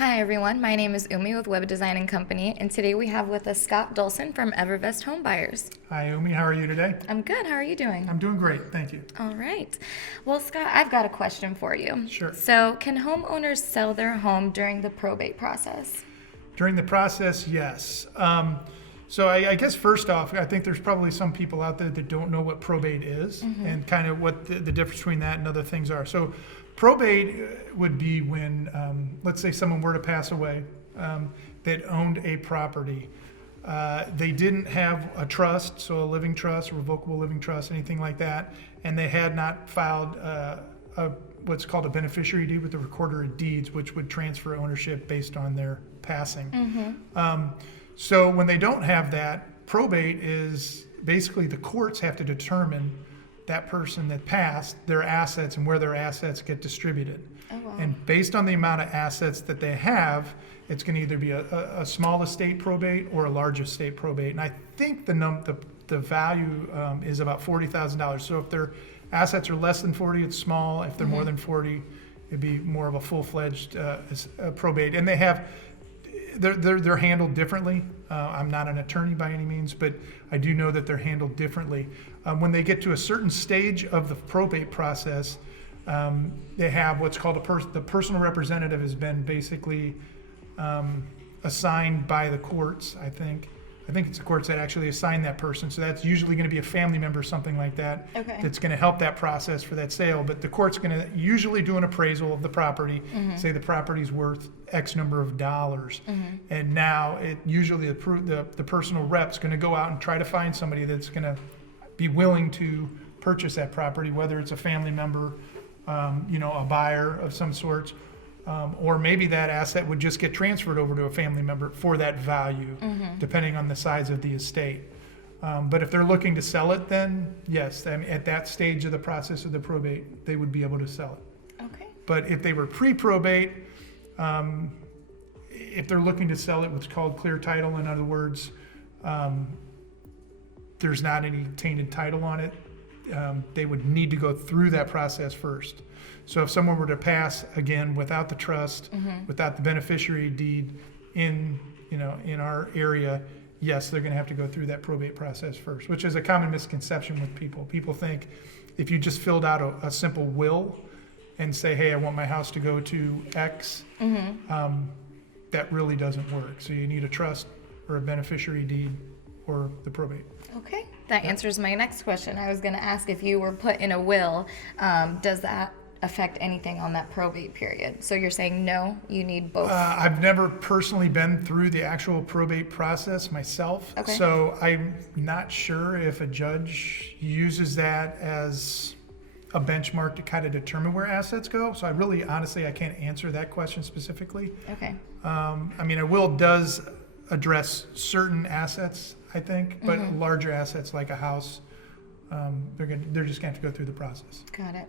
Hi everyone, my name is Umi with Web Design & Company, and today we have with us Scott Dolson from Evervest Home Buyers. Hi, Umi. How are you today? I'm good. How are you doing? I'm doing great. Thank you. All right. Well, Scott, I've got a question for you. Sure. So, can homeowners sell their home during the probate process? During the process, yes. So I guess first off, I think there's probably some people out there that don't know what probate is and kind of what the difference between that and other things are. So probate would be when, let's say someone were to pass away that owned a property. They didn't have a trust, so a living trust, revocable living trust, anything like that, and they had not filed what's called a beneficiary deed with the recorder of deeds, which would transfer ownership based on their passing. So when they don't have that, probate is basically the courts have to determine that person that passed, their assets and where their assets get distributed. Oh, wow. And based on the amount of assets that they have, it's going to either be a small estate probate or a large estate probate. And I think the value is about $40,000. So if their assets are less than 40, it's small. If they're more than 40, it'd be more of a full-fledged probate. And they're handled differently. I'm not an attorney by any means, but I do know that they're handled differently. When they get to a certain stage of the probate process, they have what's called the personal representative has been basically assigned by the courts, I think. I think it's the courts that actually assign that person. So that's usually going to be a family member, something like that, that's going to help that process for that sale. But the court's going to usually do an appraisal of the property, say the property's worth X number of dollars. And now usually the personal rep's going to go out and try to find somebody that's going to be willing to purchase that property, whether it's a family member, a buyer of some sort, or maybe that asset would just get transferred over to a family member for that value, depending on the size of the estate. But if they're looking to sell it, then yes, at that stage of the process of the probate, they would be able to sell it. Okay. But if they were pre-probate, if they're looking to sell it, what's called clear title, in other words, there's not any tainted title on it, they would need to go through that process first. So if someone were to pass, again, without the trust, without the beneficiary deed in our area, yes, they're going to have to go through that probate process first, which is a common misconception with people. People think if you just filled out a simple will and say, hey, I want my house to go to X, that really doesn't work. So you need a trust or a beneficiary deed or the probate. Okay. That answers my next question. I was going to ask, if you were put in a will, does that affect anything on that probate period? So you're saying no, you need both? I've never personally been through the actual probate process myself. Okay. So I'm not sure if a judge uses that as a benchmark to kind of determine where assets go. So honestly, I can't answer that question specifically. Okay. A will does address certain assets, I think, but larger assets like a house, they're just going to have to go through the process. Got it.